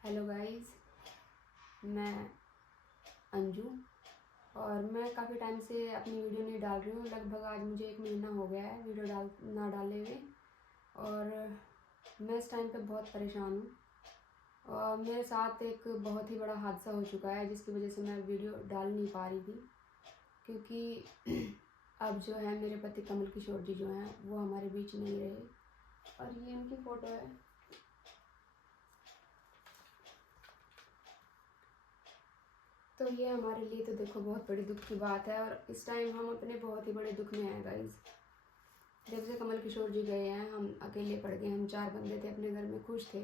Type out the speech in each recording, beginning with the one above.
Hello guys, मैं अंजू और मैं काफ़ी टाइम से अपनी वीडियो नहीं डाल रही हूँ। लगभग आज मुझे 1 महीना हो गया है वीडियो ना डाले हुए। और मैं इस टाइम पे बहुत परेशान हूँ और मेरे साथ एक बहुत ही बड़ा हादसा हो चुका है जिसकी वजह से मैं वीडियो डाल नहीं पा रही थी, क्योंकि अब जो है मेरे पति कमल किशोर जी जो हैं वो हमारे बीच नहीं रहे। और ये उनकी फ़ोटो है। तो ये हमारे लिए तो देखो बहुत बड़ी दुख की बात है और इस टाइम हम अपने बहुत ही बड़े दुख में हैं गाइस। जब से कमल किशोर जी गए हैं हम अकेले पड़ गए। हम 4 बंदे थे, अपने घर में खुश थे।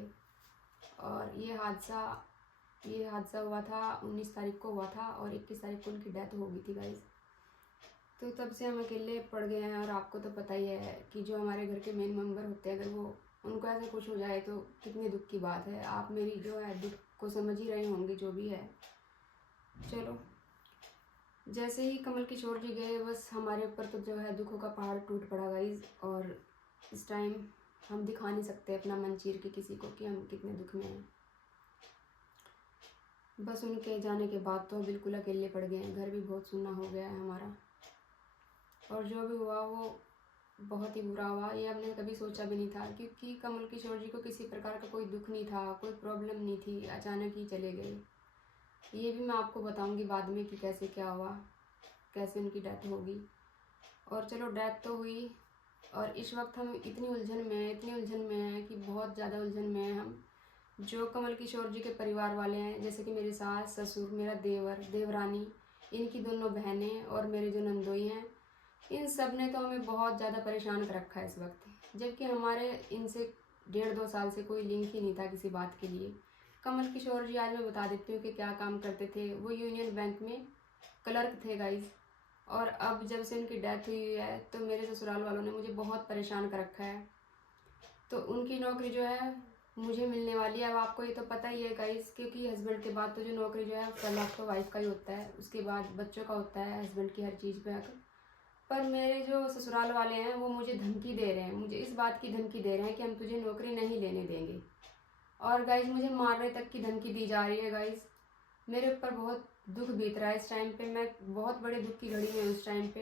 और ये हादसा हुआ था 19 तारीख को हुआ था और 21 तारीख को उनकी डेथ हो गई थी गाइस। तो तब से हम अकेले पड़ गए हैं। और आपको तो पता ही है कि जो हमारे घर के मेन मेंबर होते हैं, अगर वो उनको ऐसा कुछ हो जाए तो कितनी दुख की बात है। आप मेरी जो है दुख को समझ ही रहे होंगे जो भी है। चलो, जैसे ही कमल किशोर जी गए बस हमारे ऊपर तो जो है दुखों का पहाड़ टूट पड़ा गाइस। और इस टाइम हम दिखा नहीं सकते अपना मन चीर के किसी को कि हम कितने दुख में हैं। बस उनके जाने के बाद तो बिल्कुल अकेले पड़ गए हैं। घर भी बहुत सुनना हो गया है हमारा। और जो भी हुआ वो बहुत ही बुरा हुआ। ये हमने कभी सोचा भी नहीं था, क्योंकि कमल किशोर जी को किसी प्रकार का कोई दुख नहीं था, कोई प्रॉब्लम नहीं थी। अचानक ही चले गए। ये भी मैं आपको बताऊंगी बाद में कि कैसे क्या हुआ, कैसे उनकी डेथ होगी। और चलो, डेथ तो हुई और इस वक्त हम इतनी उलझन में हैं कि बहुत ज़्यादा उलझन में हैं हम। जो कमल किशोर जी के परिवार वाले हैं, जैसे कि मेरे सास ससुर, मेरा देवर देवरानी, इनकी दोनों बहनें और मेरे जो नंदोई हैं, इन सब ने तो हमें बहुत ज़्यादा परेशान कर रखा है इस वक्त। जबकि हमारे इनसे 1.5-2 साल से कोई लिंक ही नहीं था किसी बात के लिए। कमल किशोर जी, आज मैं बता देती हूँ कि क्या काम करते थे। वो यूनियन बैंक में क्लर्क थे गाइज। और अब जब से उनकी डेथ हुई है तो मेरे ससुराल वालों ने मुझे बहुत परेशान कर रखा है। तो उनकी नौकरी जो है मुझे मिलने वाली है। अब आपको ये तो पता ही है गाइस, क्योंकि हस्बैंड के बाद तो जो नौकरी जो है पहला तो वाइफ का ही होता है, उसके बाद बच्चों का होता है, हस्बैंड की हर चीज़ पे हक। पर मेरे जो ससुराल वाले हैं वो मुझे धमकी दे रहे हैं, मुझे इस बात की धमकी दे रहे हैं कि हम तुझे नौकरी नहीं लेने देंगे। और गाइज मुझे मारने तक की धमकी दी जा रही है गाइज। मेरे ऊपर बहुत दुख बीत रहा है इस टाइम पे। मैं बहुत बड़े दुख की घड़ी में हूँ इस टाइम पे।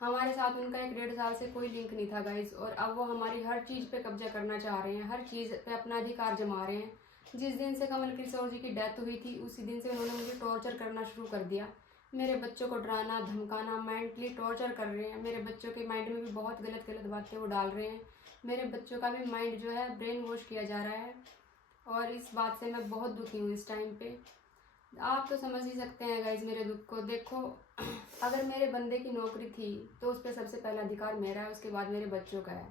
हमारे साथ उनका 1-1.5 साल से कोई लिंक नहीं था गाइज। और अब वो हमारी हर चीज़ पे कब्जा करना चाह रहे हैं, हर चीज़ पे अपना अधिकार जमा रहे हैं। जिस दिन से कमल किशोर जी की डेथ हुई थी उसी दिन से उन्होंने मुझे टॉर्चर करना शुरू कर दिया। मेरे बच्चों को डराना धमकाना, मेंटली टॉर्चर कर रहे हैं। मेरे बच्चों के माइंड में भी बहुत गलत गलत बातें वो डाल रहे हैं। मेरे बच्चों का भी माइंड जो है ब्रेन वॉश किया जा रहा है। और इस बात से मैं बहुत दुखी हूँ इस टाइम पे। आप तो समझ ही सकते हैं गाइज मेरे दुख को। देखो, अगर मेरे बंदे की नौकरी थी तो उस पर सबसे पहला अधिकार मेरा है, उसके बाद मेरे बच्चों का है।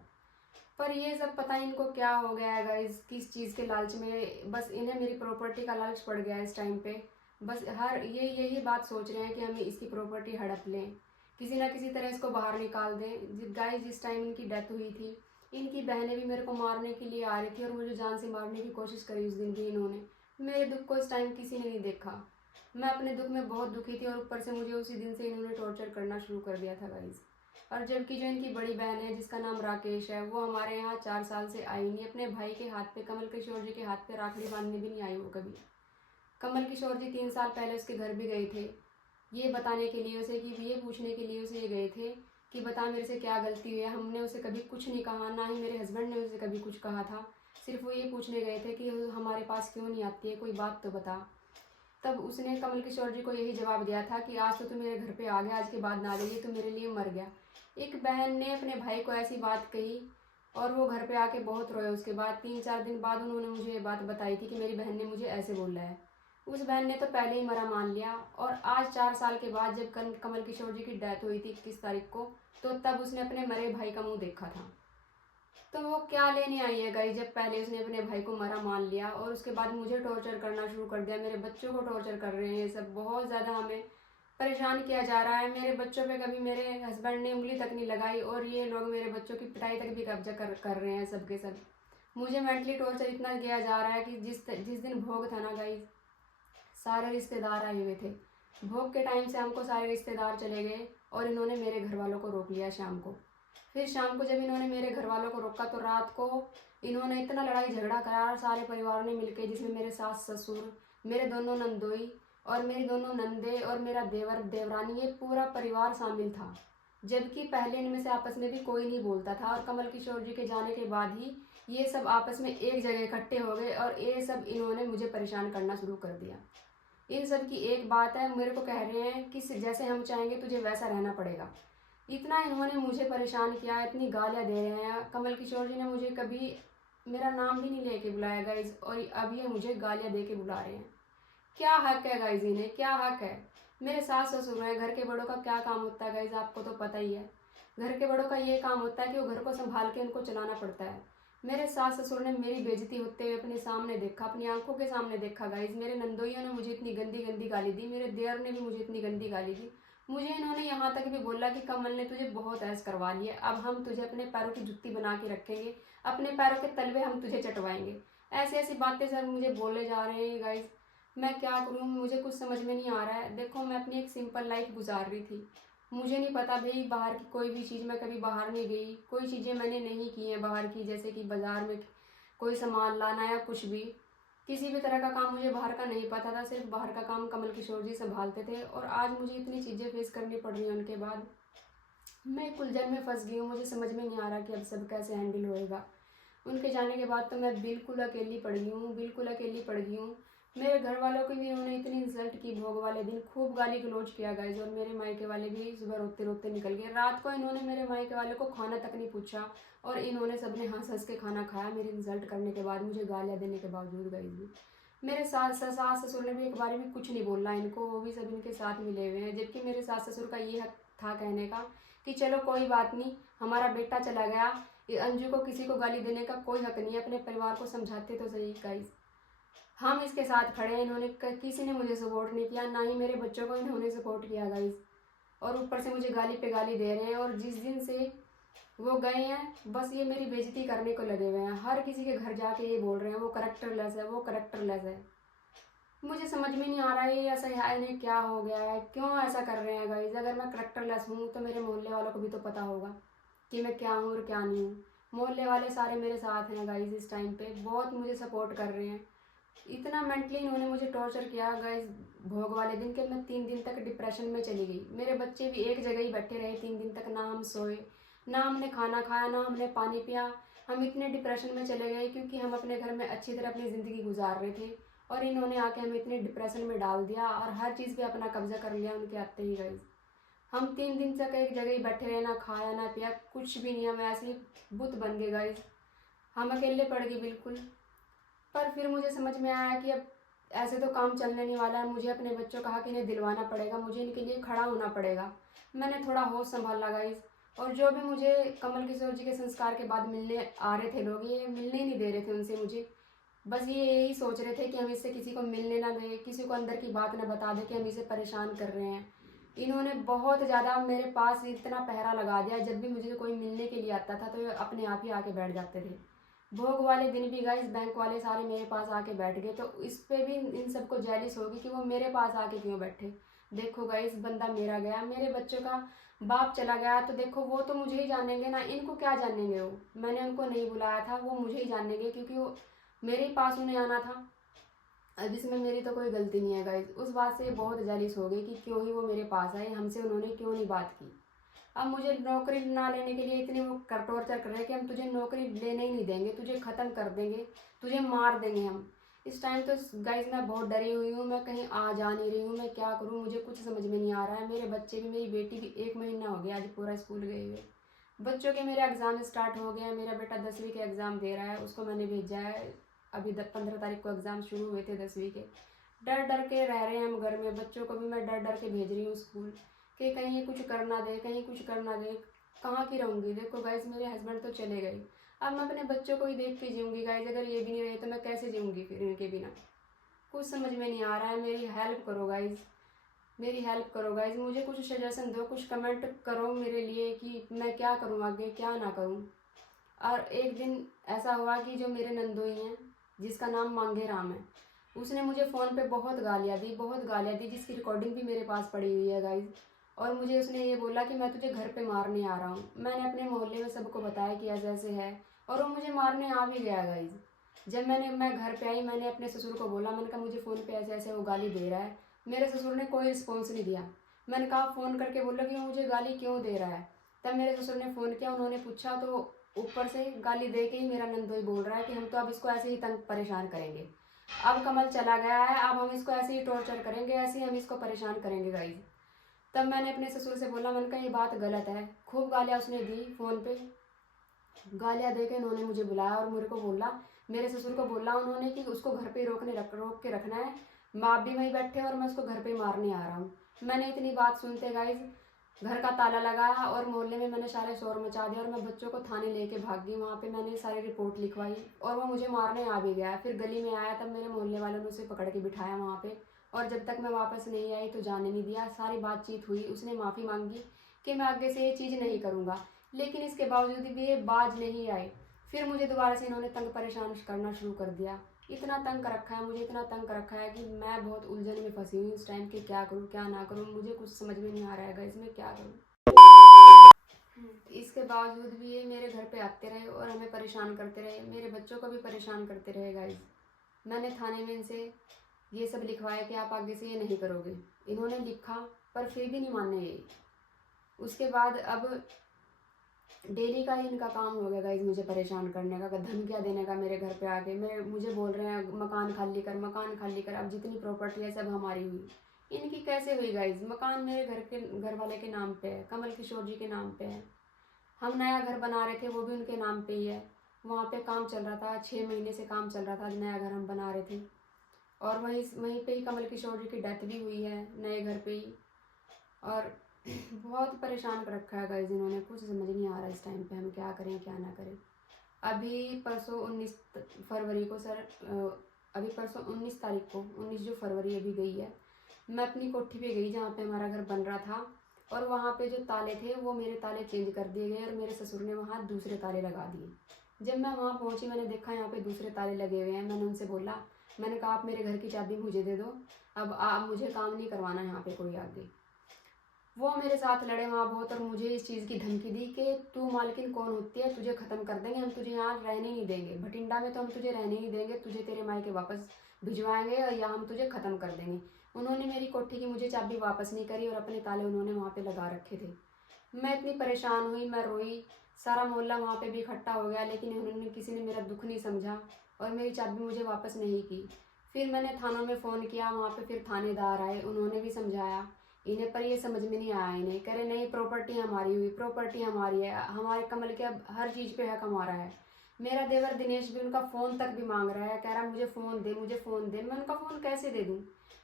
पर ये सब पता नहीं इनको क्या हो गया है गाइज, किस चीज़ के लालच में बस इन्हें मेरी प्रॉपर्टी का लालच पड़ गया है इस टाइम पे। बस हर ये यही बात सोच रहे हैं कि हमें इसकी प्रॉपर्टी हड़प लें, किसी ना किसी तरह इसको बाहर निकाल दें। गाइज जिस टाइम इनकी डेथ हुई थी, इनकी बहनें भी मेरे को मारने के लिए आ रही थी और मुझे जान से मारने की कोशिश करी उस दिन भी इन्होंने। मेरे दुख को इस टाइम किसी ने नहीं देखा। मैं अपने दुख में बहुत दुखी थी और ऊपर से मुझे उसी दिन से इन्होंने टॉर्चर करना शुरू कर दिया था गाइज। और जबकि जो इनकी बड़ी बहन है जिसका नाम राकेश है, वो हमारे यहाँ 4 साल से आई नहीं। अपने भाई के हाथ पे, कमल किशोर जी के हाथ पे राखड़ी बांधने भी नहीं आई वो कभी। कमल किशोर जी 3 साल पहले उसके घर भी गए थे, ये बताने के लिए उसे, कि ये पूछने के लिए उसे ये गए थे कि बता मेरे से क्या गलती हुई है। हमने उसे कभी कुछ नहीं कहा, ना ही मेरे हस्बैंड ने उसे कभी कुछ कहा था। सिर्फ वो ये पूछने गए थे कि हमारे पास क्यों नहीं आती है, कोई बात तो बता। तब उसने कमल किशोर जी को यही जवाब दिया था कि आज तो तू मेरे घर पे आ गया, आज के बाद ना आएगी तो मेरे लिए मर गया। एक बहन ने अपने भाई को ऐसी बात कही और वो घर पे आके बहुत रोए। उसके बाद 3-4 दिन बाद उन्होंने मुझे ये बात बताई थी कि मेरी बहन ने मुझे ऐसे बोला है। उस बहन ने तो पहले ही मरा मान लिया। और आज 4 साल के बाद जब कमल किशोर जी की डेथ हुई थी 21 तारीख को, तो तब उसने अपने मरे भाई का मुंह देखा था। तो वो क्या लेने आई है गाइस, जब पहले उसने अपने भाई को मरा मान लिया और उसके बाद मुझे टॉर्चर करना शुरू कर दिया। मेरे बच्चों को टॉर्चर कर रहे हैं ये सब। बहुत ज़्यादा हमें परेशान किया जा रहा है। मेरे बच्चों पे कभी मेरे हस्बैंड ने उंगली तक नहीं लगाई और ये लोग मेरे बच्चों की पिटाई तक भी कब्जा कर रहे हैं सब के सब। मुझे मेंटली टॉर्चर इतना किया जा रहा है कि जिस दिन भोग था ना गाइस, सारे रिश्तेदार आए हुए थे। भोग के टाइम से हमको सारे रिश्तेदार चले गए और इन्होंने मेरे घर वालों को रोक लिया शाम को। फिर शाम को जब इन्होंने मेरे घर वालों को रोका तो रात को इन्होंने इतना लड़ाई झगड़ा करा, सारे परिवार ने मिलकर, जिसमें मेरे सास ससुर, मेरे दोनों नंदोई और मेरी दोनों नंदे और मेरा देवर देवरानी, ये पूरा परिवार शामिल था। जबकि पहले इनमें से आपस में भी कोई नहीं बोलता था, और कमल किशोर जी के जाने के बाद ही ये सब आपस में एक जगह इकट्ठे हो गए और ये सब इन्होंने मुझे परेशान करना शुरू कर दिया। इन सब की एक बात है, मेरे को कह रहे हैं कि जैसे हम चाहेंगे तुझे वैसा रहना पड़ेगा। इतना इन्होंने मुझे परेशान किया, इतनी गालियाँ दे रहे हैं। कमल किशोर जी ने मुझे कभी मेरा नाम भी नहीं लेके बुलाया गाइज, और अब ये मुझे गालियाँ दे के बुला रहे हैं। क्या हक है गाइज, इन्हें क्या हक है? मेरे सास ससुर हैं, घर के बड़ों का क्या काम होता है गाइज, आपको तो पता ही है। घर के बड़ों का ये काम होता है कि वो घर को संभाल के उनको चलाना पड़ता है। मेरे सास ससुर ने मेरी बेइज्जती होते हुए अपने सामने देखा, अपनी आंखों के सामने देखा गाइज। मेरे नंदोइयों ने मुझे इतनी गंदी गंदी गाली दी, मेरे देवर ने भी मुझे इतनी गंदी गाली दी। मुझे इन्होंने यहाँ तक भी बोला कि कमल ने तुझे बहुत ऐश करवा लिया, अब हम तुझे अपने पैरों की जुत्ती बना के रखेंगे, अपने पैरों के तलवे हम तुझे चटवाएंगे। ऐसी ऐसी बातें सर मुझे बोले जा रहे हैं गाइज। मैं क्या करूँ, मुझे कुछ समझ में नहीं आ रहा है। देखो, मैं अपनी एक सिंपल लाइफ गुजार रही थी। मुझे नहीं पता भाई बाहर की कोई भी चीज़, मैं कभी बाहर नहीं गई, कोई चीज़ें मैंने नहीं की हैं बाहर की, जैसे कि बाज़ार में कोई सामान लाना या कुछ भी, किसी भी तरह का काम मुझे बाहर का नहीं पता था। सिर्फ बाहर का काम कमल किशोर जी संभालते थे, और आज मुझे इतनी चीज़ें फेस करनी पड़ रही हैं उनके बाद। मैं एक उलझन में फंस गई हूँ, मुझे समझ में नहीं आ रहा कि अब सब कैसे हैंडल होएगा। उनके जाने के बाद तो मैं बिल्कुल अकेली पड़ गई हूँ, बिल्कुल अकेली पड़ गई हूँ। मेरे घर वालों की भी उन्होंने इतनी इंसल्ट की, भोग वाले दिन खूब गाली गलौज किया गाइज, और मेरे मायके वाले भी सुबह रोते रोते निकल गए। रात को इन्होंने मेरे मायके वाले को खाना तक नहीं पूछा, और इन्होंने सबने हंस हंस के खाना खाया मेरी इंसल्ट करने के बाद, मुझे गालियाँ देने के बावजूद गाइज भी। मेरे सास ससुर ने भी एक बार भी कुछ नहीं बोला इनको, वो भी सब इनके साथ मिले हुए हैं। जबकि मेरे सास ससुर का ये हक था कहने का कि चलो कोई बात नहीं, हमारा बेटा चला गया, ये अंजू को किसी को गाली देने का कोई हक नहीं है, अपने परिवार को समझाते तो सही गाइज। हम इसके साथ खड़े हैं, इन्होंने किसी ने मुझे सपोर्ट नहीं किया, ना ही मेरे बच्चों को इन्होंने सपोर्ट किया गाइज, और ऊपर से मुझे गाली पे गाली दे रहे हैं। और जिस दिन से वो गए हैं, बस ये मेरी बेइज्जती करने को लगे हुए हैं। हर किसी के घर जाके ये बोल रहे हैं वो करेक्टरलेस है, वो करेक्टरलेस है। मुझे समझ में नहीं आ रहा है ये ऐसा है, इन्हें क्या हो गया है, क्यों ऐसा कर रहे हैं गाइज। अगर मैं करेक्टरलेस हूँ तो मेरे मोहल्ले वालों को भी तो पता होगा कि मैं क्या हूँ और क्या नहीं हूँ। मोहल्ले वाले सारे मेरे साथ हैं गाइज, इस टाइम पे बहुत मुझे सपोर्ट कर रहे हैं। इतना मेंटली इन्होंने मुझे टॉर्चर किया गाइज भोग वाले दिन के मैं 3 दिन तक डिप्रेशन में चली गई। मेरे बच्चे भी एक जगह ही बैठे रहे 3 दिन तक, ना हम सोए, ना हमने खाना खाया, ना हमने पानी पिया। हम इतने डिप्रेशन में चले गए क्योंकि हम अपने घर में अच्छी तरह अपनी ज़िंदगी गुजार रहे थे, और इन्होंने आके हमें इतने डिप्रेशन में डाल दिया और हर चीज़ पे अपना कब्जा कर लिया उनके आते ही गाइज। हम 3 दिन तक एक जगह ही बैठे रहे, ना खाया ना पिया, कुछ भी नहीं, हम ऐसे ही बुत बन गए गाइज। हम अकेले पड़ गए बिल्कुल। पर फिर मुझे समझ में आया कि अब ऐसे तो काम चलने नहीं वाला है, मुझे अपने बच्चों का हक इन्हें दिलवाना पड़ेगा, मुझे इनके लिए खड़ा होना पड़ेगा। मैंने थोड़ा होश संभाला गाइज, और जो भी मुझे कमल किशोर जी के संस्कार के बाद मिलने आ रहे थे लोग, ये मिलने ही नहीं दे रहे थे उनसे मुझे। बस ये यही सोच रहे थे कि हम इससे किसी को मिलने ना दें, किसी को अंदर की बात ना बता दें कि हम इसे परेशान कर रहे हैं। इन्होंने बहुत ज़्यादा मेरे पास इतना पहरा लगा दिया, जब भी मुझे कोई मिलने के लिए आता था तो ये अपने आप ही आके बैठ जाते थे। भोग वाले दिन भी गाइस बैंक वाले सारे मेरे पास आके बैठ गए, तो इस पे भी इन सबको जेलिस होगी कि वो मेरे पास आके क्यों बैठे। देखो गाइस, बंदा मेरा गया, मेरे बच्चों का बाप चला गया, तो देखो वो तो मुझे ही जानेंगे ना, इनको क्या जानेंगे। वो मैंने उनको नहीं बुलाया था, वो मुझे ही जानेंगे क्योंकि वो मेरे ही पास उन्हें आना था। अब इसमें मेरी तो कोई गलती नहीं है गाइज। उस बात से बहुत जेलिस हो गई कि क्यों ही वो मेरे पास आए, हमसे उन्होंने क्यों नहीं बात की। अब मुझे नौकरी ना लेने के लिए इतने वो टॉर्चर कर रहे हैं कि हम तुझे नौकरी लेने ही नहीं देंगे, तुझे ख़त्म कर देंगे, तुझे मार देंगे हम। इस टाइम तो गाइज मैं बहुत डरी हुई हूँ, मैं कहीं आ जा नहीं रही हूँ, मैं क्या करूँ मुझे कुछ समझ में नहीं आ रहा है। मेरे बच्चे भी, मेरी बेटी भी 1 महीना हो गया आज पूरा स्कूल गए हुए। बच्चों के मेरे एग्ज़ाम स्टार्ट हो गए हैं, मेरा बेटा 10वीं के एग्ज़ाम दे रहा है, उसको मैंने भेजा है। अभी 15 तारीख को एग्ज़ाम शुरू हुए थे 10वीं के। डर डर के रह रहे हैं हम घर में, बच्चों को भी मैं डर डर के भेज रही हूँ स्कूल कि कहीं ये कुछ करना दे, कहीं कुछ करना दे। कहाँ की रहूँगी। देखो गाइज, मेरे हस्बैंड तो चले गए, अब मैं अपने बच्चों को ही देख के जीऊँगी गाइज। अगर ये भी नहीं रहे तो मैं कैसे जीऊँगी फिर इनके बिना। कुछ समझ में नहीं आ रहा है, मेरी हेल्प करो गाइज, मेरी हेल्प करो गाइज। मुझे कुछ सजेशन दो, कुछ कमेंट करो मेरे लिए कि मैं क्या करूँ आगे, क्या ना करूँ। और एक दिन ऐसा हुआ कि जो मेरे नंदोई हैं, जिसका नाम मांगे राम है, उसने मुझे फ़ोन पे बहुत गालियाँ दी, बहुत गालियाँ दी, जिसकी रिकॉर्डिंग भी मेरे पास पड़ी हुई है गाइज। और मुझे उसने ये बोला कि मैं तुझे घर पे मारने आ रहा हूँ। मैंने अपने मोहल्ले में सबको बताया कि ऐसे ऐसे है, और वो मुझे मारने आ भी गया गाइज। जब मैं घर पे आई, मैंने अपने ससुर को बोला, मैंने कहा मुझे फ़ोन पे ऐसे ऐसे वो गाली दे रहा है। मेरे ससुर ने कोई रिस्पॉन्स नहीं दिया। मैंने कहा फ़ोन करके बोलो कि वो मुझे गाली क्यों दे रहा है। तब मेरे ससुर ने फ़ोन किया, उन्होंने पूछा तो ऊपर से गाली दे के ही मेरा नंदोई बोल रहा है कि हम तो अब इसको ऐसे ही तंग परेशान करेंगे। अब कमल चला गया है, अब हम इसको ऐसे ही टॉर्चर करेंगे, ऐसे ही हम इसको परेशान करेंगे गाइज। तब मैंने अपने ससुर से बोला, मैंने कहा ये बात गलत है। खूब गालियाँ उसने दी, फ़ोन पे गालियाँ दे के उन्होंने मुझे बुलाया और मेरे को बोला, मेरे ससुर को बोला उन्होंने कि उसको घर पे रोक के रखना है, बाप भी वहीं बैठे और मैं उसको घर पे मारने आ रहा हूँ। मैंने इतनी बात सुनते गाइज घर का ताला लगाया और मोहल्ले में मैंने सारे शोर मचा दिया और मैं बच्चों को थाने लेके भाग गई। वहाँ पे मैंने सारी रिपोर्ट लिखवाई और वो मुझे मारने आ भी गया। फिर गली में आया, तब मेरे मोहल्ले वालों ने उसे पकड़ के बिठाया वहाँ पे, और जब तक मैं वापस नहीं आई तो जाने नहीं दिया। सारी बातचीत हुई, उसने माफ़ी मांगी कि मैं आगे से ये चीज़ नहीं करूँगा, लेकिन इसके बावजूद भी ये बाज नहीं आए। फिर मुझे दोबारा से इन्होंने तंग परेशान करना शुरू कर दिया। इतना तंग कर रखा है मुझे, इतना तंग कर रखा है कि मैं बहुत उलझन में फंसी हूँ इस टाइम कि क्या करूँ क्या ना करूँ। मुझे कुछ समझ में नहीं आ रहा है इसमें क्या करूँ। इसके बावजूद भी ये मेरे घर पे आते रहे और हमें परेशान करते रहे, मेरे बच्चों को भी परेशान करते रहे गाइस। मैंने थाने में इनसे ये सब लिखवाया कि आप आगे से ये नहीं करोगे। इन्होंने लिखा पर फिर भी नहीं माने ये। उसके बाद अब डेली का ही इनका काम हो गया गाइस, मुझे परेशान करने का, धमकियाँ देने का। मेरे घर पे आके मुझे बोल रहे हैं मकान खाली कर, मकान खाली कर, अब जितनी प्रॉपर्टी है सब हमारी हुई। इनकी कैसे हुई गाइस? मकान मेरे घर वाले के नाम पे है, कमल किशोर जी के नाम पे है। हम नया घर बना रहे थे, वो भी उनके नाम पे ही है। वहाँ पे काम चल रहा था, 6 महीने से काम चल रहा था, नया घर हम बना रहे थे। और वहीं पे ही कमल किशोर जी की डेथ भी हुई है, नए घर पे ही। और बहुत परेशान कर रखा है गाइस इन्होंने, कुछ समझ नहीं आ रहा इस टाइम पे हम क्या करें क्या ना करें। अभी परसों 19 फरवरी को अभी परसों 19 तारीख को 19 जो फरवरी अभी गई है, मैं अपनी कोठी पे गई जहाँ पे हमारा घर बन रहा था, और वहाँ पे जो ताले थे वो मेरे ताले चेंज कर दिए गए और मेरे ससुर ने वहाँ दूसरे ताले लगा दिए। जब मैं वहाँ पहुँची, मैंने देखा यहाँ पे दूसरे ताले लगे हुए हैं। मैंने उनसे बोला, मैंने कहा आप मेरे घर की चाबी मुझे दे दो, अब आप मुझे काम नहीं करवाना यहाँ पे कोई आगे। वो मेरे साथ लड़े वहाँ बहुत, और मुझे इस चीज़ की धमकी दी कि तू मालकिन कौन होती है, तुझे ख़त्म कर देंगे, हम तुझे यहाँ रहने नहीं देंगे, भटिंडा में तो हम तुझे रहने नहीं देंगे, तुझे तेरे मायके वापस भिजवाएंगे और या हम तुझे ख़त्म कर देंगे। उन्होंने मेरी कोठी की मुझे चाबी वापस नहीं करी और अपने ताले उन्होंने वहाँ पे लगा रखे थे। मैं इतनी परेशान हुई, मैं रोई, सारा मोहल्ला वहाँ पे भी इकट्ठा हो गया, लेकिन उन्होंने किसी ने मेरा दुख नहीं समझा और मेरी चाबी मुझे वापस नहीं की। फिर मैंने थानों में फ़ोन किया, वहाँ पे फिर थानेदार आए, उन्होंने भी समझाया इन्हें, पर ये समझ में नहीं आया इन्हें। कह रहे नहीं, प्रॉपर्टी हमारी हुई, प्रॉपर्टी हमारी है, हमारे कमल के अब हर चीज़ पे हक हमारा है। मेरा देवर दिनेश भी उनका फ़ोन तक भी मांग रहा है, कह रहा मुझे फ़ोन दे, मुझे फ़ोन दे। मैं उनका फ़ोन कैसे दे दूँ?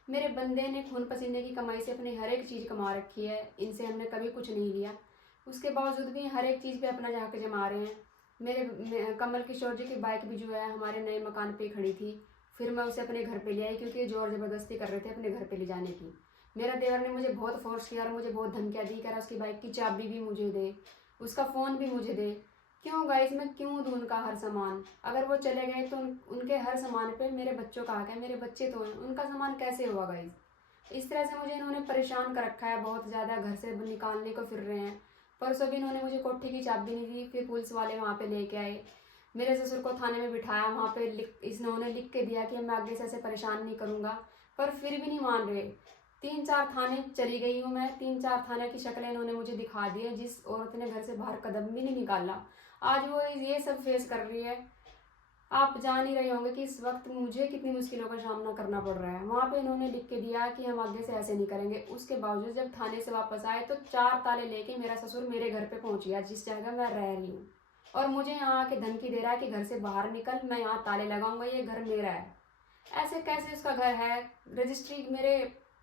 मेरे बंदे ने खून पसीने की कमाई से अपनी हर एक चीज़ कमा रखी है, इनसे हमने कभी कुछ नहीं लिया, उसके बावजूद भी हर एक चीज़ पे अपना हक जमा रहे हैं। कमल किशोर जी की बाइक भी जो है हमारे नए मकान पे खड़ी थी, फिर मैं उसे अपने घर पे ले आई क्योंकि जोर ज़बरदस्ती कर रहे थे अपने घर पे ले जाने की। मेरा देवर ने मुझे बहुत फोर्स किया और मुझे बहुत धमकियाँ दी, कह रहा उसकी बाइक की चाबी भी मुझे दे, उसका फ़ोन भी मुझे दे। क्यों गाइस, मैं क्यों दूँ उनका हर सामान? अगर वो चले गए तो उनके हर सामान पे मेरे बच्चों का हक है, मेरे बच्चे तो हैं, उनका सामान कैसे हुआ गाइस? इस तरह से मुझे इन्होंने परेशान कर रखा है बहुत ज़्यादा, घर से निकालने को फिर रहे हैं। परसों भी इन्होंने मुझे कोठी की चाबी नहीं दी, फिर पुलिस वाले वहाँ पे लेके आए, मेरे ससुर को थाने में बिठाया, वहाँ पे इन्होंने लिख के दिया कि मैं आगे से ऐसे परेशान नहीं करूँगा, पर फिर भी नहीं मान रहे। 3-4 थाने चली गई हूँ मैं, 3-4 थाने की शक्लें इन्होंने मुझे दिखा दी है, जिस औरत ने घर से बाहर कदम भी नहीं निकाला, आज वो ये सब फेस कर रही है। आप जान ही रहे होंगे कि इस वक्त मुझे कितनी मुश्किलों का सामना करना पड़ रहा है। वहाँ पे इन्होंने लिख के दिया कि हम आगे से ऐसे नहीं करेंगे, उसके बावजूद जब थाने से वापस आए तो 4 ताले लेके मेरा ससुर मेरे घर पे पहुँच गया, जिस जगह मैं रह रही हूँ, और मुझे यहाँ आके धमकी दे रहा है कि घर से बाहर निकल, मैं यहाँ ताले लगाऊंगा, ये घर मेरा है। ऐसे कैसे उसका घर है? रजिस्ट्री मेरे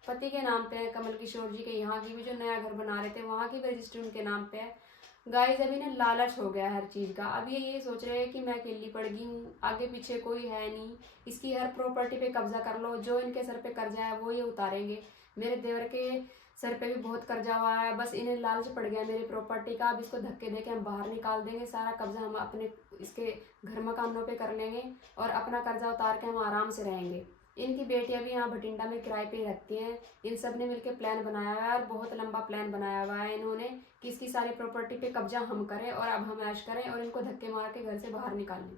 पति के नाम पे है, कमल किशोर जी के यहाँ की भी जो नया घर बना रहे थे वहाँ की भी रजिस्ट्री उनके नाम पे है। गाइस अभी ना लालच हो गया हर चीज़ का, अब ये सोच रहे हैं कि मैं अकेली पड़ गई हूँ, आगे पीछे कोई है नहीं, इसकी हर प्रॉपर्टी पे कब्जा कर लो, जो इनके सर पे कर्जा है वो ये उतारेंगे। मेरे देवर के सर पे भी बहुत कर्जा हुआ है, बस इन्हें लालच पड़ गया मेरी प्रॉपर्टी का, अब इसको धक्के दे के हम बाहर निकाल देंगे, सारा कब्जा हम अपने इसके घर मकानों पे कर लेंगे और अपना कर्जा उतार के हम आराम से रहेंगे। इनकी बेटियां भी यहाँ भटिंडा में किराए पे रहती हैं। इन सब ने मिलकर प्लान बनाया हुआ है और बहुत लंबा प्लान बनाया हुआ है इन्होंने कि इसकी सारी प्रॉपर्टी पे कब्जा हम करें और अब हम ऐश करें और इनको धक्के मार के घर से बाहर निकाल लें।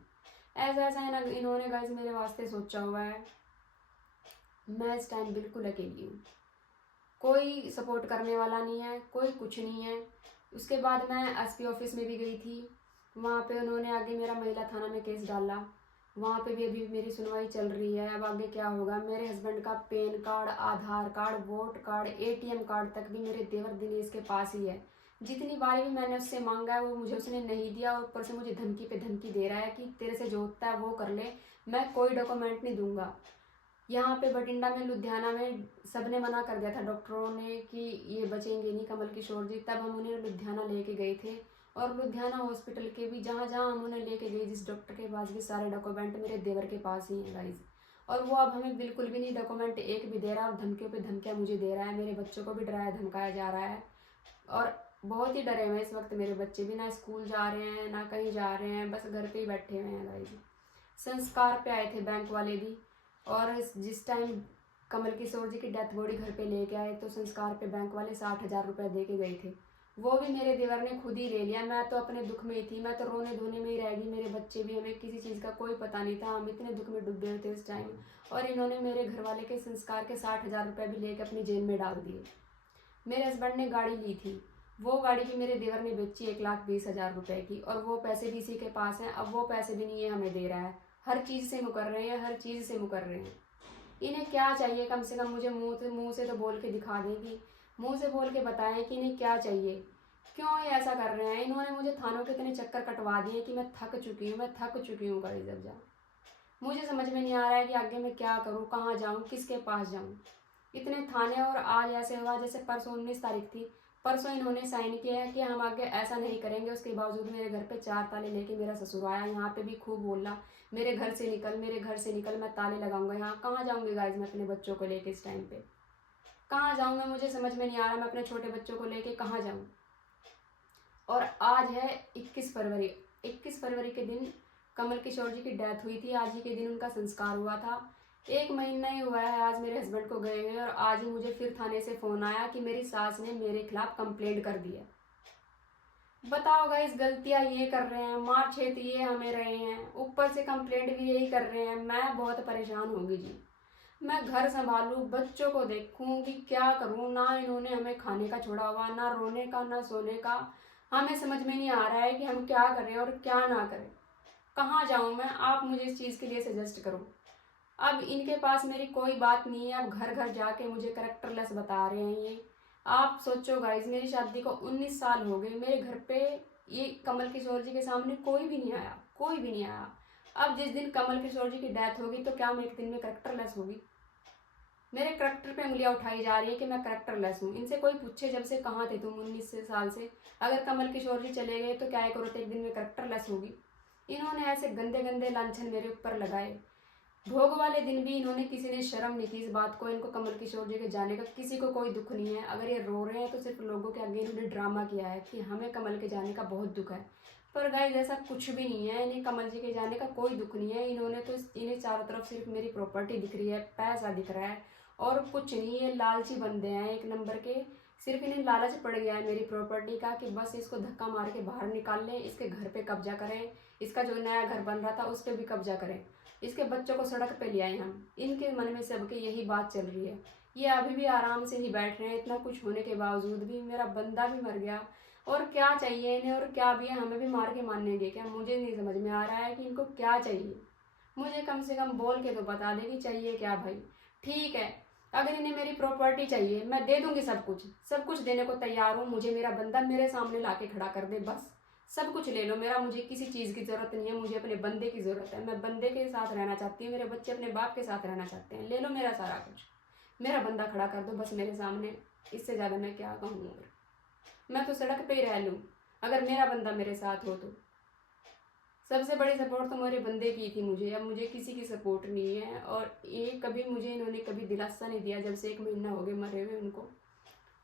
ऐसा ऐसा है ना, इन्होंने गाइस मेरे वास्ते सोचा हुआ है। मैं इस टाइम बिल्कुल अकेली हूँ, कोई सपोर्ट करने वाला नहीं है, कोई कुछ नहीं है। उसके बाद मैं एसपी ऑफिस में भी गई थी, वहाँ पे उन्होंने आगे मेरा महिला थाना में केस डाला। वहाँ पे भी अभी मेरी सुनवाई चल रही है। अब आगे क्या होगा, मेरे हस्बैंड का PAN card, Aadhaar card, vote card, ATM card तक भी मेरे देवर दिनेश के पास ही है। जितनी बार भी मैंने उससे मांगा है वो मुझे उसने नहीं दिया और ऊपर से मुझे धमकी पे धमकी दे रहा है कि तेरे से जो होता है वो कर ले, मैं कोई डॉक्यूमेंट नहीं दूंगा। यहाँ पे बठिंडा में, लुधियाना में सबने मना कर दिया था डॉक्टरों ने कि ये बचेंगे नहीं कमल किशोर जी। तब हम उन्हें लुधियाना लेके गए थे और लुधियाना हॉस्पिटल के भी जहाँ जहाँ हम उन्हें लेके गए, जिस डॉक्टर के पास भी, सारे डॉक्यूमेंट मेरे देवर के पास ही हैं गाइज। और वो अब हमें बिल्कुल भी नहीं डॉक्यूमेंट एक भी दे रहा और धमकियों पे धमकियाँ मुझे दे रहा है। मेरे बच्चों को भी डराया धमकाया जा रहा है और बहुत ही डरे हुए इस वक्त मेरे बच्चे भी। ना स्कूल जा रहे हैं ना कहीं जा रहे हैं, बस घर पे ही बैठे हुए हैं गाइज। संस्कार पे आए थे बैंक वाले भी, और जिस टाइम कमल किशोर जी की डेथ बॉडी घर पे लेके आए तो संस्कार पे बैंक वाले 60,000 रुपये दे के गए थे। वो भी मेरे देवर ने खुद ही ले लिया। मैं तो अपने दुख में ही थी, मैं तो रोने धोने में ही रह गई। मेरे बच्चे भी, हमें किसी चीज़ का कोई पता नहीं था, हम इतने दुख में डूबे हुए थे उस टाइम। और इन्होंने मेरे घर वाले के संस्कार के 60,000 रुपये भी लेकर अपनी जेब में डाल दिए। मेरे हस्बैंड ने गाड़ी ली थी, वो गाड़ी भी मेरे देवर ने बेची 1,20,000 रुपये की, और वो पैसे भी इसी के पास हैं। अब वो पैसे भी नहीं है हमें दे रहा है, हर चीज़ से मुकर रहे हैं, हर चीज़ से मुकर रहे हैं। इन्हें क्या चाहिए, कम से कम मुझे मुंह से तो बोल के दिखा दें, मुंह से बोल के बताएं कि इन्हें क्या चाहिए, क्यों ये ऐसा कर रहे हैं। इन्होंने मुझे थानों के इतने चक्कर कटवा दिए कि मैं थक चुकी हूँ, गाइस। अब जा मुझे समझ में नहीं आ रहा है कि आगे मैं क्या करूँ, कहाँ जाऊँ, किसके पास जाऊँ। इतने थाने, और आज ऐसे हुआ जैसे परसों 19 तारीख थी, परसों इन्होंने साइन किया है कि हम आगे ऐसा नहीं करेंगे। उसके बावजूद मेरे घर पे 4 ताले लेके मेरा ससुर आया, यहाँ पे भी खूब बोला मेरे घर से निकल, मेरे घर से निकल, मैं ताले लगाऊंगा। यहाँ कहाँ जाऊँगी गाइज मैं अपने बच्चों को लेके, इस टाइम पे कहाँ जाऊँ मैं, मुझे समझ में नहीं आ रहा मैं अपने छोटे बच्चों को लेके कहाँ जाऊँ। और आज है 21 फरवरी, 21 फरवरी के दिन कमल किशोर जी की डेथ हुई थी। आज ही के दिन उनका संस्कार हुआ था। 1 महीना ही हुआ है आज मेरे हस्बैंड को गए हुए, और आज ही मुझे फिर थाने से फ़ोन आया कि मेरी सास ने मेरे खिलाफ कंप्लेंट कर दी है। बताओ गाइस, गलतियाँ ये कर रहे हैं, मार छेद ये हमें रहे हैं, ऊपर से कंप्लेंट भी यही कर रहे हैं। मैं बहुत परेशान होगी जी। मैं घर संभालूं, बच्चों को देखूं कि क्या करूं। ना इन्होंने हमें खाने का छोड़ा हुआ, ना रोने का, ना सोने का। हमें समझ में नहीं आ रहा है कि हम क्या करें और क्या ना करें, कहाँ जाऊं मैं। आप मुझे इस चीज़ के लिए सजेस्ट करो। अब इनके पास मेरी कोई बात नहीं है, अब घर घर जाके मुझे करेक्टरलेस बता रहे हैं ये। आप सोचो गाइज, मेरी शादी को 19 साल हो गए, मेरे घर पे ये कमल किशोर जी के सामने कोई भी नहीं आया, कोई भी नहीं आया। अब जिस दिन कमल किशोर जी की डेथ होगी तो क्या मैं एक दिन में करेक्टरलेस होगी? मेरे करेक्टर पे उंगलियां उठाई जा रही है कि मैं करेक्टरलेस हूँ। इनसे कोई पूछे जब से, कहाँ थे तुम 19 साल से? अगर कमल किशोर जी चले गए तो क्या करो, तो एक दिन में करेक्टरलेस होगी। इन्होंने ऐसे गंदे गंदे लांछन मेरे ऊपर लगाए। भोग वाले दिन भी इन्होंने, किसी ने शर्म नहीं की इस बात को। इनको कमल किशोर जी के जाने का किसी को कोई दुख नहीं है। अगर ये रो रहे हैं तो सिर्फ लोगों के आगे इन्होंने ड्रामा किया है कि हमें कमल के जाने का बहुत दुख है। पर गाइस ऐसा कुछ भी नहीं है, इन्हें कमल जी के जाने का कोई दुख नहीं है। इन्होंने तो, इन्हें चारों तरफ सिर्फ मेरी प्रॉपर्टी दिख रही है, पैसा दिख रहा है और कुछ नहीं। ये लालची बंदे हैं एक नंबर के। सिर्फ इन्हें लालच पड़ गया है मेरी प्रॉपर्टी का कि बस इसको धक्का मार के बाहर निकाल लें, इसके घर पे कब्जा करें, इसका जो नया घर बन रहा था उस पर भी कब्जा करें, इसके बच्चों को सड़क पे ले आए हम। इनके मन में सबके यही बात चल रही है। ये अभी भी आराम से ही बैठ रहे हैं, इतना कुछ होने के बावजूद भी। मेरा बंदा भी मर गया, और क्या चाहिए इन्हें, और क्या भी है, हमें भी मार के मानेंगे क्या? मुझे नहीं समझ में आ रहा है कि इनको क्या चाहिए। मुझे कम से कम बोल के तो बता दे कि चाहिए क्या भाई। ठीक है, अगर इन्हें मेरी प्रॉपर्टी चाहिए मैं दे दूंगी, सब कुछ देने को तैयार हूँ। मुझे मेरा बंदा मेरे सामने ला के खड़ा कर दे, बस सब कुछ ले लो मेरा। मुझे किसी चीज़ की ज़रूरत नहीं है, मुझे अपने बंदे की ज़रूरत है। मैं बंदे के साथ रहना चाहती हूँ, मेरे बच्चे अपने बाप के साथ रहना चाहते हैं। ले लो मेरा सारा कुछ, मेरा बंदा खड़ा कर दो बस मेरे सामने। इससे ज़्यादा मैं क्या कहूँ, और मैं तो सड़क पे ही रह लूँ अगर मेरा बंदा मेरे साथ हो तो। सबसे बड़ी सपोर्ट तो मेरे बंदे की थी मुझे, अब मुझे किसी की सपोर्ट नहीं है। और ये कभी मुझे, इन्होंने कभी दिलासा नहीं दिया जब से 1 महीना हो गया मरे हुए उनको।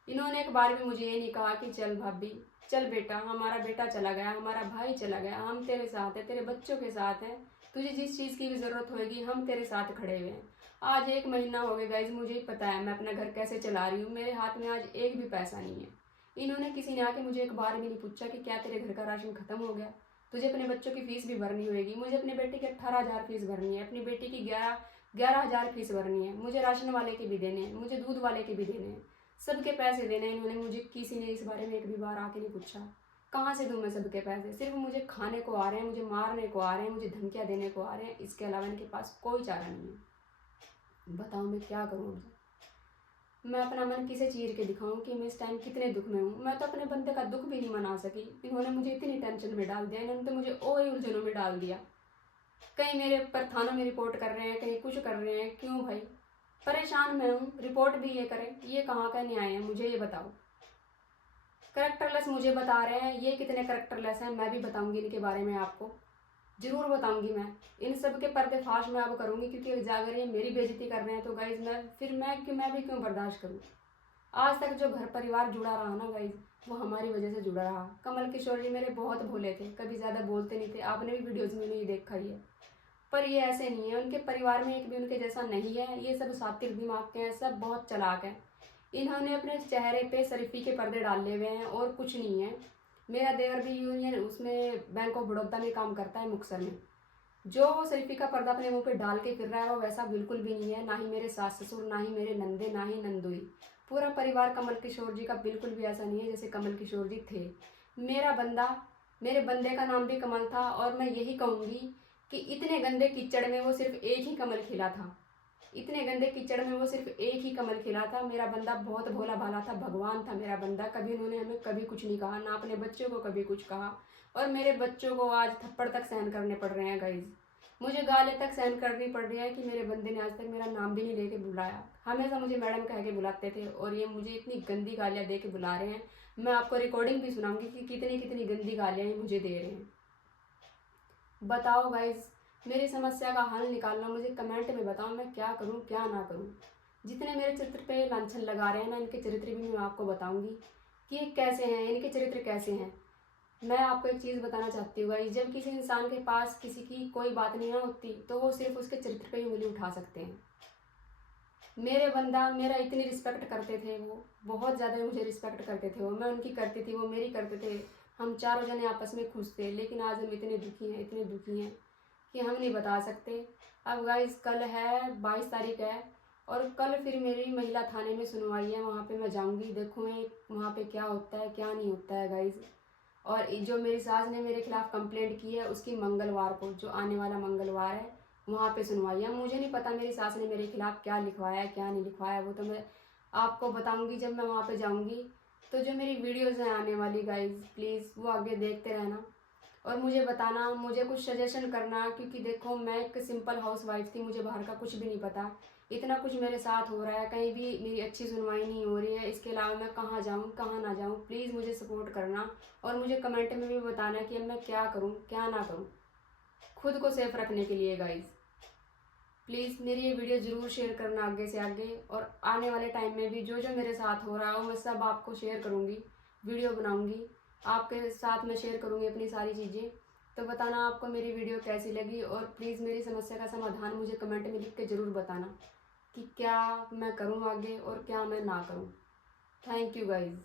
इन्होंने एक बार भी मुझे ये नहीं कहा कि चल भाभी, चल बेटा, हमारा बेटा चला गया, हमारा भाई चला गया, हम तेरे साथ हैं, तेरे बच्चों के साथ हैं, तुझे जिस चीज़ की भी ज़रूरत होगी हम तेरे साथ खड़े हुए हैं। आज 1 महीना हो गया गाइज, मुझे ही पता है मैं अपना घर कैसे चला रही हूँ। मेरे हाथ में आज एक भी पैसा नहीं है। इन्होंने किसी ने आके मुझे एक बार भी नहीं पूछा कि क्या तेरे घर का राशन खत्म हो गया, तुझे अपने बच्चों की फीस भी भरनी होगी। मुझे अपने बेटे की 18,000 फीस भरनी है, अपनी बेटी की 11,000 फीस भरनी है, मुझे राशन वाले के भी देने हैं, मुझे दूध वाले के भी देने हैं, सबके पैसे देने हैं। इन्होंने मुझे किसी ने इस बारे में एक भी बार आके नहीं पूछा। कहाँ से दूँ मैं सबके पैसे? सिर्फ मुझे खाने को आ रहे हैं, मुझे मारने को आ रहे हैं, मुझे धमकियाँ देने को आ रहे हैं। इसके अलावा इनके पास कोई चारा नहीं है। बताओ मैं क्या करूँ? मैं अपना मन किसे चीर के दिखाऊं कि मैं इस टाइम कितने दुख में हूँ। मैं तो अपने बंदे का दुख भी नहीं मना सकी। इन्होंने मुझे इतनी टेंशन में डाल दिया, इन्होंने तो मुझे और ही उलझनों में डाल दिया। कहीं मेरे पर थानों में रिपोर्ट कर रहे हैं, कहीं कुछ कर रहे हैं। क्यों भाई? परेशान मैं हूँ, रिपोर्ट भी ये करें, ये कहाँ का न्याय है? मुझे ये बताओ। करेक्टरलेस मुझे बता रहे हैं, ये कितने करेक्टरलेस हैं मैं भी बताऊंगी इनके बारे में, आपको जरूर बताऊंगी। मैं इन सब के पर्दाफाश मैं अब करूंगी, क्योंकि अगर ये मेरी बेइज्जती कर रहे हैं तो गाइज मैं भी क्यों बर्दाश्त करूँ। आज तक जो घर परिवार जुड़ा रहा ना गाइज, वो हमारी वजह से जुड़ा रहा। कमल किशोर जी मेरे बहुत भोले थे, कभी ज़्यादा बोलते नहीं थे, आपने भी वीडियोज़ में नहीं देखा ही है। पर ये ऐसे नहीं है, उनके परिवार में एक भी उनके जैसा नहीं है। ये सब सातिर दिमाग के हैं, सब बहुत चालाक हैं। इन्होंने अपने चेहरे पे शरीफी के पर्दे डाले हुए हैं और कुछ नहीं है। मेरा देवर भी यूनियन उसमें बैंक ऑफ बड़ौदा में काम करता है, मुक्तसर में। जो वो शरीफी का पर्दा अपने मुंह पे डाल के फिर रहा है, वो वैसा बिल्कुल भी नहीं है। ना ही मेरे सास ससुर, ना ही मेरे नंदे, ना ही नंदुई। पूरा परिवार कमल किशोर जी का बिल्कुल भी ऐसा नहीं है जैसे कमल किशोर जी थे। मेरे बंदे का नाम भी कमल था, और मैं यही कहूँगी कि इतने गंदे कीचड़ में वो सिर्फ एक ही कमल खिला था। इतने गंदे कीचड़ में वो सिर्फ एक ही कमल खिला था। मेरा बंदा बहुत भोला भाला था, भगवान था मेरा बंदा। कभी उन्होंने हमें कभी कुछ नहीं कहा, ना अपने बच्चों को कभी कुछ कहा। और मेरे बच्चों को आज थप्पड़ तक सहन करने पड़ रहे हैं गाइज। मुझे गाली तक सहन करनी पड़ रही है कि मेरे बंदे ने आज तक मेरा नाम भी नहीं लेके बुलाया। हमेशा मुझे मैडम कह के बुलाते थे, और ये मुझे इतनी गंदी गालियाँ दे के बुला रहे हैं। मैं आपको रिकॉर्डिंग भी सुनाऊंगी कि कितनी कितनी गंदी गालियाँ ये मुझे दे रहे हैं। बताओ गाइज, मेरी समस्या का हल निकालना, मुझे कमेंट में बताओ मैं क्या करूं क्या ना करूं। जितने मेरे चरित्र पे लांछन लगा रहे हैं ना, इनके चरित्र भी मैं आपको बताऊंगी कि ये कैसे हैं, इनके चरित्र कैसे हैं। मैं आपको एक चीज़ बताना चाहती हूँ गाइज, जब किसी इंसान के पास किसी की कोई बात नहीं होती तो वो सिर्फ उसके चरित्र पे ही उंगली उठा सकते हैं। मेरे बंदा मेरा इतनी रिस्पेक्ट करते थे, वो बहुत ज़्यादा मुझे रिस्पेक्ट करते थे। वो मैं उनकी करती थी, वो मेरी करते थे। हम चारों जने आपस में खुश थे। लेकिन आज हम इतने दुखी हैं कि हम नहीं बता सकते। अब गाइज कल है 22 तारीख है, और कल फिर मेरी महिला थाने में सुनवाई है। वहाँ पे मैं जाऊँगी, देखूँगी वहाँ पे क्या होता है क्या नहीं होता है गाइज। और जो मेरी सास ने मेरे खिलाफ़ कंप्लेंट की है, उसकी मंगलवार को, जो आने वाला मंगलवार है, वहाँ पे सुनवाई है। मुझे नहीं पता मेरी सास ने मेरे खिलाफ़ क्या लिखवाया है क्या नहीं लिखवाया, वो तो मैं आपको बताऊँगी जब मैं वहाँ पे जाऊँगी। तो जो मेरी वीडियोज़ हैं आने वाली गाइज, प्लीज़ वो आगे देखते रहना और मुझे बताना, मुझे कुछ सजेशन करना। क्योंकि देखो मैं एक सिंपल हाउसवाइफ थी, मुझे बाहर का कुछ भी नहीं पता। इतना कुछ मेरे साथ हो रहा है, कहीं भी मेरी अच्छी सुनवाई नहीं हो रही है। इसके अलावा मैं कहाँ जाऊँ कहाँ ना जाऊँ, प्लीज़ मुझे सपोर्ट करना और मुझे कमेंट में भी बताना कि अब मैं क्या करूँ क्या ना करूँ खुद को सेफ रखने के लिए गाइज। प्लीज़ मेरी ये वीडियो ज़रूर शेयर करना आगे से आगे, और आने वाले टाइम में भी जो जो मेरे साथ हो रहा है वो मैं सब आपको शेयर करूँगी, वीडियो बनाऊँगी, आपके साथ मैं शेयर करूँगी अपनी सारी चीज़ें। तो बताना आपको मेरी वीडियो कैसी लगी, और प्लीज़ मेरी समस्या का समाधान मुझे कमेंट में लिख के ज़रूर बताना कि क्या मैं करूँ आगे और क्या मैं ना करूँ। Thank you guys.